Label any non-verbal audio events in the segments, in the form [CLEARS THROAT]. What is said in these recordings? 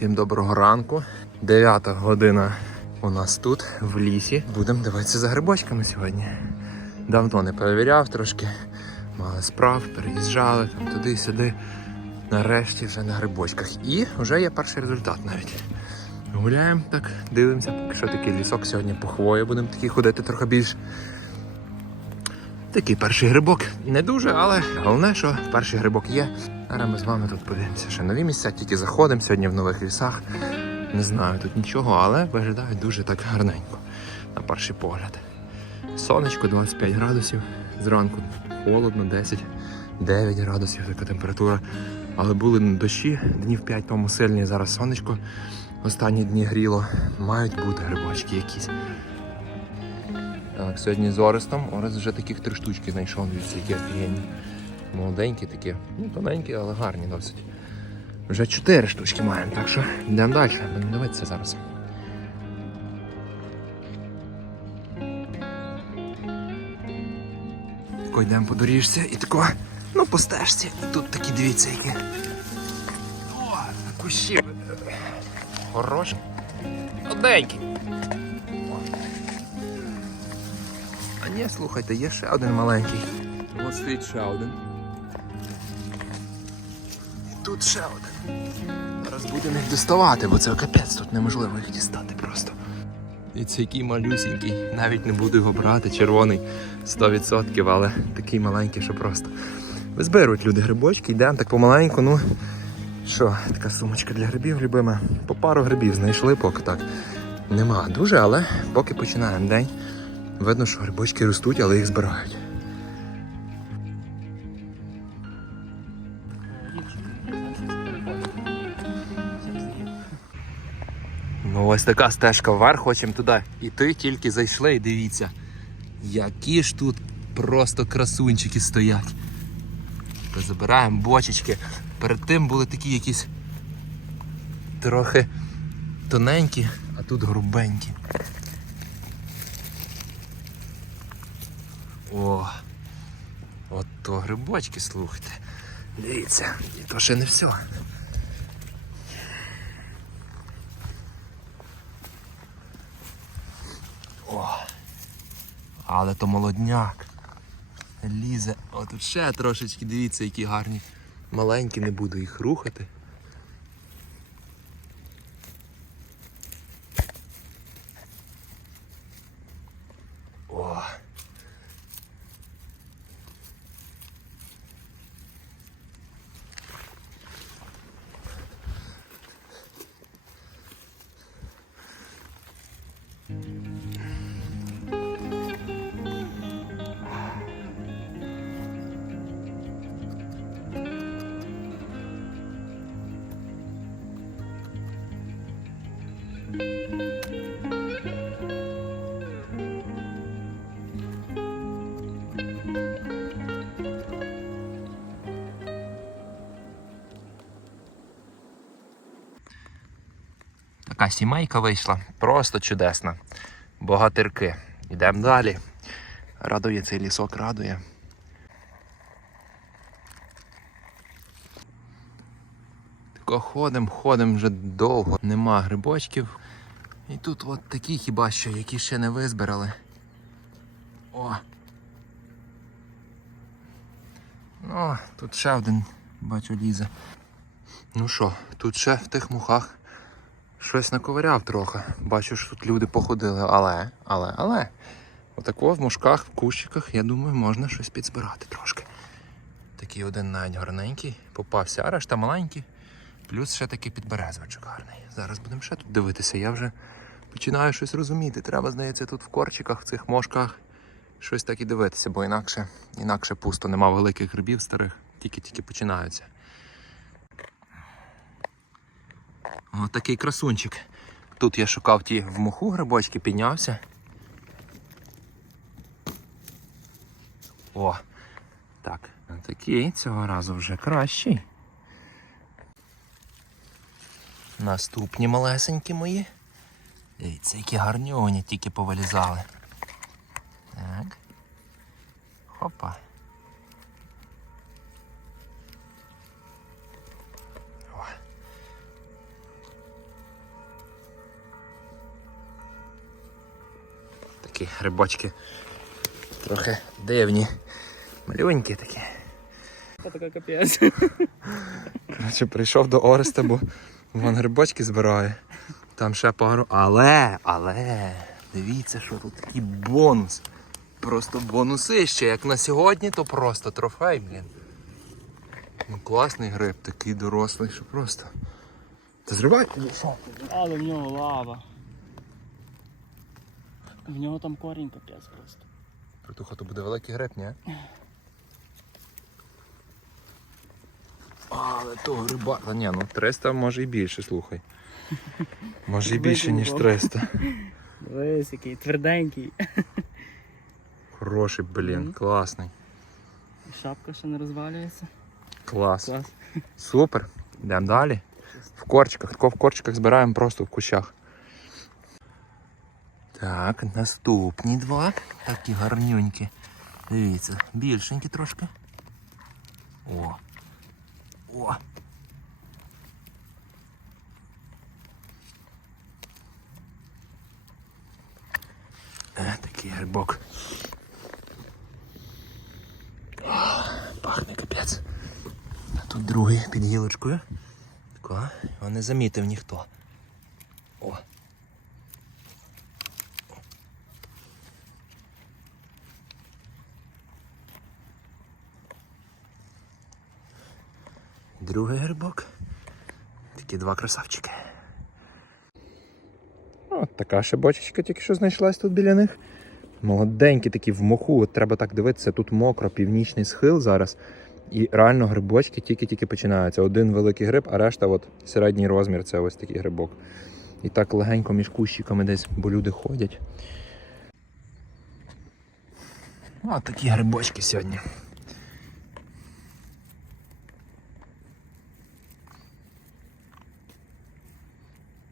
Всім доброго ранку. Дев'ята година у нас тут, в лісі. Будемо дивитися за грибочками сьогодні. Давно не перевіряв трошки. Мали справ, переїжджали там туди-сюди. Нарешті вже на грибочках. І вже є перший результат навіть. Гуляємо так, дивимося, поки що такий лісок сьогодні по хвої будемо такі ходити трохи більш. Такий перший грибок не дуже, але головне, що перший грибок є. Зараз ми з вами тут подивимося. Ще нові місця, тільки заходимо сьогодні в нових лісах. Не знаю тут нічого, але виглядає дуже так гарненько на перший погляд. Сонечко 25 градусів, зранку холодно, 10, 9 градусів така температура. Але були дощі, днів 5 тому сильні, зараз сонечко останні дні гріло. Мають бути грибочки якісь. Так, сьогодні з Орестом. Орест вже таких три штучки знайшов, які офігенні. Молоденькі такі, ну тоненькі, але гарні досить. Вже чотири штучки маємо, так що йдемо далі, будемо дивитися зараз. Тако йдемо по доріжці і тако, ну по стежці. Тут такі дивіться які. О, кущі. Хороші. Оденькі. А ні, слухайте, є ще один маленький. Ось стоїть ще один. Тут ще один. Зараз будемо їх доставати, бо це капець, тут неможливо їх дістати просто. І це який малюсінький. Навіть не буду його брати, червоний 100%, але такий маленький, що просто. Визберуть люди грибочки, йдемо так помаленьку, ну. Що, така сумочка для грибів любима. По пару грибів знайшли, поки так. Нема дуже, але поки починаємо день. Видно, що грибочки ростуть, але їх збирають. Ну, ось така стежка вверх, хочемо туди. І ти тільки зайшли, і дивіться, які ж тут просто красунчики стоять. Забираємо бочечки. Перед тим були такі якісь трохи тоненькі, а тут грубенькі. О, от то грибочки, слухайте. Дивіться, і то ще не все. Але то молодняк. Лізе. О, ще трошечки, дивіться, які гарні. Маленькі, не буду їх рухати. Така сімейка вийшла, просто чудесна. Богатирки. Йдемо далі. Радує цей лісок, радує. Тако ходимо, ходимо вже довго, нема грибочків. І тут от такі хіба що, які ще не визбирали. О! Ну, тут ще один, бачу, лізе. Ну що, тут ще в тих мухах щось наковиряв трохи. Бачу, що тут люди походили, але, але, але. Отако в мушках, в кущиках, я думаю, можна щось підзбирати трошки. Такий один навіть гарненький, попався, а решта маленькі. Плюс ще такий підберезовичок гарний. Зараз будемо ще тут дивитися. Я вже починаю щось розуміти. Треба, здається, тут в корчиках, в цих мошках щось так і дивитися, бо інакше, інакше пусто, нема великих грибів старих, тільки-тільки починаються. Ось такий красунчик. Тут я шукав ті в моху грибочки, піднявся. О! Так, такий цього разу вже кращий. Наступні малесенькі мої. Це які гарньоні тільки повилізали. Так. Хопа. Такі грибочки трохи дивні. Малюнькі такі. Це така капець. Коротше, прийшов до Ореста, бо вон грибочки збирає. Там ще пару. Але, але, дивіться, що тут такий бонус. Просто бонуси ще. Як на сьогодні, то просто трофей, блін. Ну класний гриб, такий дорослий, що просто. Та зривай. Але в нього лава. В нього там корінь капець просто. Притуха, то буде великий гриб, ні? Але то гриба. Та ні, ну 300 може і більше, слухай. Може і більше, ніж 300. Дивись, який тверденький. Хороший, блін, класний. І Шапка ще не розвалюється. Клас. Клас. Супер. Йдемо далі. В корчиках. Тако в корчиках збираємо просто в кущах. Так, наступні два. Такі гарнюнькі. Дивіться, більшенькі трошки. О. О. Е, такий грибок. Пахне капець. А тут другий під гілочкою. Тако, його не замітив ніхто. Другий грибок. Такі два красавчики. От така ще тільки що знайшлась тут біля них. Молоденькі такі в моху. От треба так дивитися, тут мокро, північний схил зараз. І реально грибочки тільки-тільки починаються. Один великий гриб, а решта от середній розмір це ось такий грибок. І так легенько між кущиками десь, бо люди ходять. Ось такі грибочки сьогодні.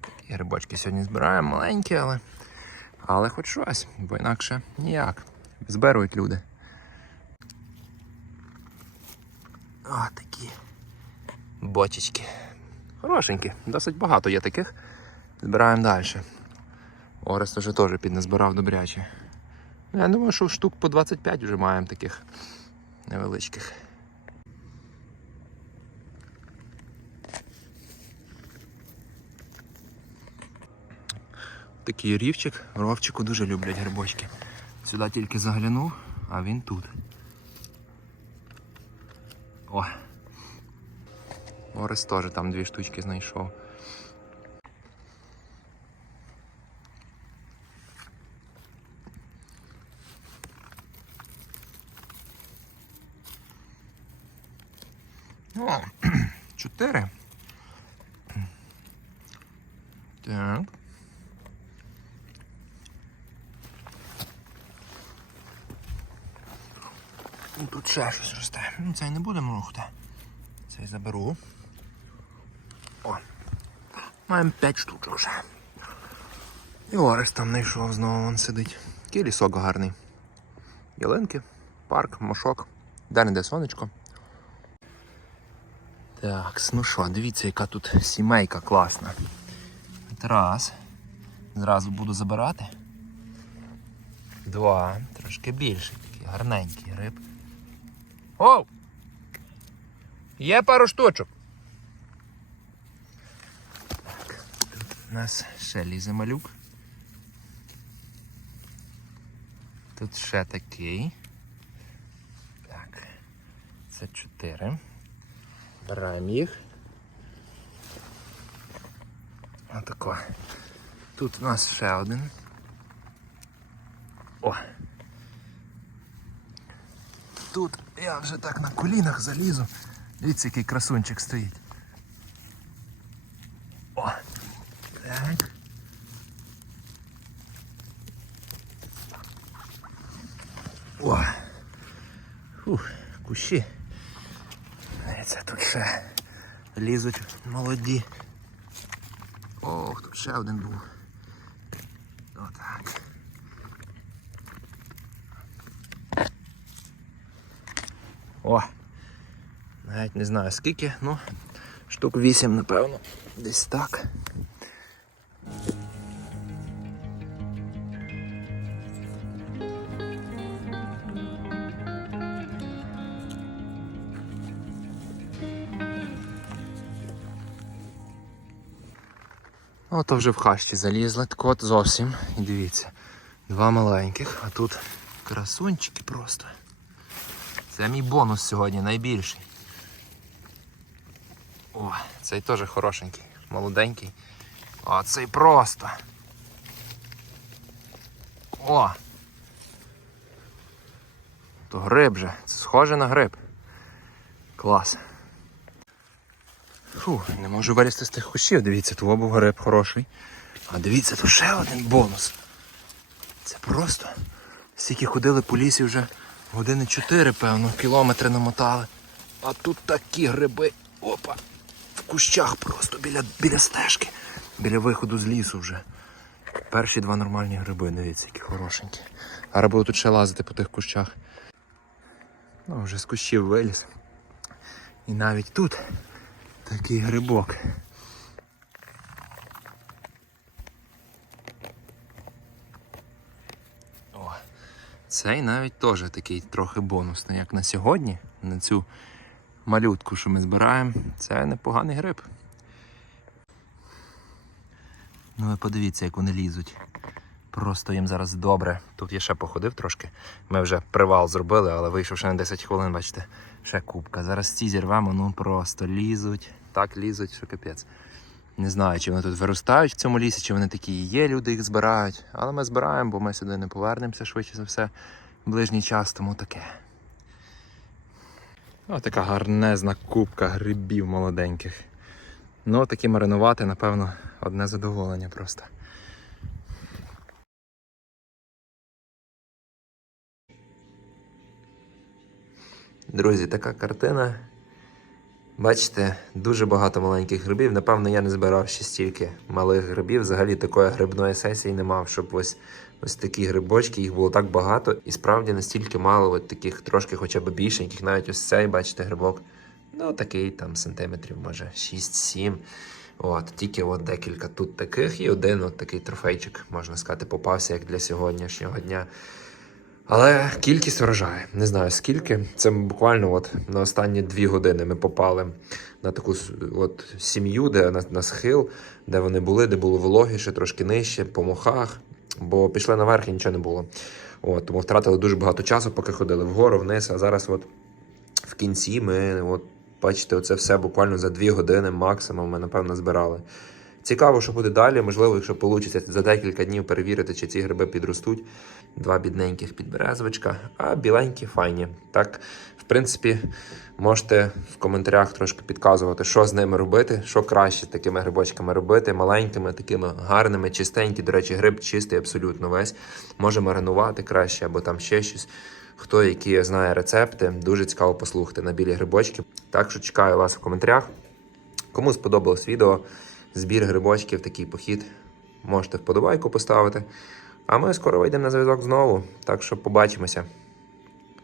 Такі грибочки сьогодні збираємо маленькі, але. Але хоч щось, бо інакше ніяк. Зберуть люди. О, такі бочечки. Хорошенькі, досить багато є таких. Збираємо далі. Орест вже теж підназбирав добряче. Я думаю, що штук по 25 вже маємо таких невеличких. Такий рівчик, ровчику дуже люблять грибочки. Сюди тільки заглянув, а він тут. О! Орес теж там дві штучки знайшов. О, [CLEARS THROAT] чотири. Так. Ще щось росте. Ну, цей не будемо рухати. Цей заберу. О. Маємо 5 штучок вже. І Орес там знайшов знову він сидить. Який лісок гарний. Ялинки, парк, мошок. Де не де сонечко. Так, ну що, дивіться, яка тут сімейка класна. Раз. Зразу буду забирати. Два. Трошки більший, такий гарненький риб. Оу! Є пару штучок. Так, тут у нас ще лізе малюк. Тут ще такий. Так. Це чотири. Збираємо їх. Отако. Тут у нас ще один. О! Тут я вже так на колінах залізу. Дивіться, який красунчик стоїть. О! Так. О! Фух, кущі. Дивіться, тут ще лізуть молоді. Ох, тут ще один був. Отак. О! Навіть не знаю скільки, ну штук 8, напевно. Десь так. Ото вже в хащі залізли, так от зовсім. І дивіться, два маленьких, а тут красунчики просто. Це мій бонус сьогодні, найбільший. О, цей теж хорошенький, молоденький. А цей просто. О! То гриб же, це схоже на гриб. Клас. Фу, не можу вилізти з тих кущів. Дивіться, тут був гриб хороший. А дивіться, тут ще один бонус. Це просто. Стільки ходили по лісі вже години 4, певно, кілометри намотали. А тут такі гриби. Опа! В кущах просто біля, біля стежки. Біля виходу з лісу вже. Перші два нормальні гриби, дивіться, які хорошенькі. А буду тут ще лазити по тих кущах. Ну, вже з кущів виліз. І навіть тут такий грибок. Цей навіть теж такий трохи бонусний, як на сьогодні, на цю малютку, що ми збираємо. Це непоганий гриб. Ну ви подивіться, як вони лізуть. Просто їм зараз добре. Тут я ще походив трошки. Ми вже привал зробили, але вийшов ще на 10 хвилин, бачите, ще кубка. Зараз ці зірвемо, ну просто лізуть. Так лізуть, що капець. Не знаю, чи вони тут виростають в цьому лісі, чи вони такі і є, люди їх збирають. Але ми збираємо, бо ми сюди не повернемося швидше за все ближній час, тому таке. Ось така гарнезна кубка грибів молоденьких. Ну, такі маринувати, напевно, одне задоволення просто. Друзі, така картина. Бачите, дуже багато маленьких грибів. Напевно, я не збирав ще стільки малих грибів. Взагалі такої грибної сесії не мав, щоб ось ось такі грибочки, їх було так багато. І справді настільки мало от таких трошки хоча б більшеньких, навіть ось цей, бачите, грибок. Ну, такий там сантиметрів, може, 6-7. От, тільки от декілька тут таких і один от такий трофейчик, можна сказати, попався як для сьогоднішнього дня. Але кількість вражає. Не знаю скільки. Це буквально от на останні дві години ми попали на таку от сім'ю, де на, на схил, де вони були, де було вологіше, трошки нижче, по мохах, бо пішли наверх і нічого не було. От, тому втратили дуже багато часу, поки ходили вгору, вниз. А зараз, от в кінці, ми от, бачите, оце все буквально за дві години максимум ми, напевно, збирали. Цікаво, що буде далі. Можливо, якщо вийде за декілька днів перевірити, чи ці гриби підростуть. Два бідненьких підберезовичка, а біленькі файні. Так, в принципі, можете в коментарях трошки підказувати, що з ними робити, що краще з такими грибочками робити, маленькими, такими гарними, чистенькі. До речі, гриб чистий абсолютно весь. Може маринувати краще або там ще щось. Хто які знає рецепти, дуже цікаво послухати на білі грибочки. Так що чекаю вас в коментарях. Кому сподобалось відео, збір грибочків, такий похід, можете вподобайку поставити. А ми скоро вийдемо на зв'язок знову. Так що побачимося.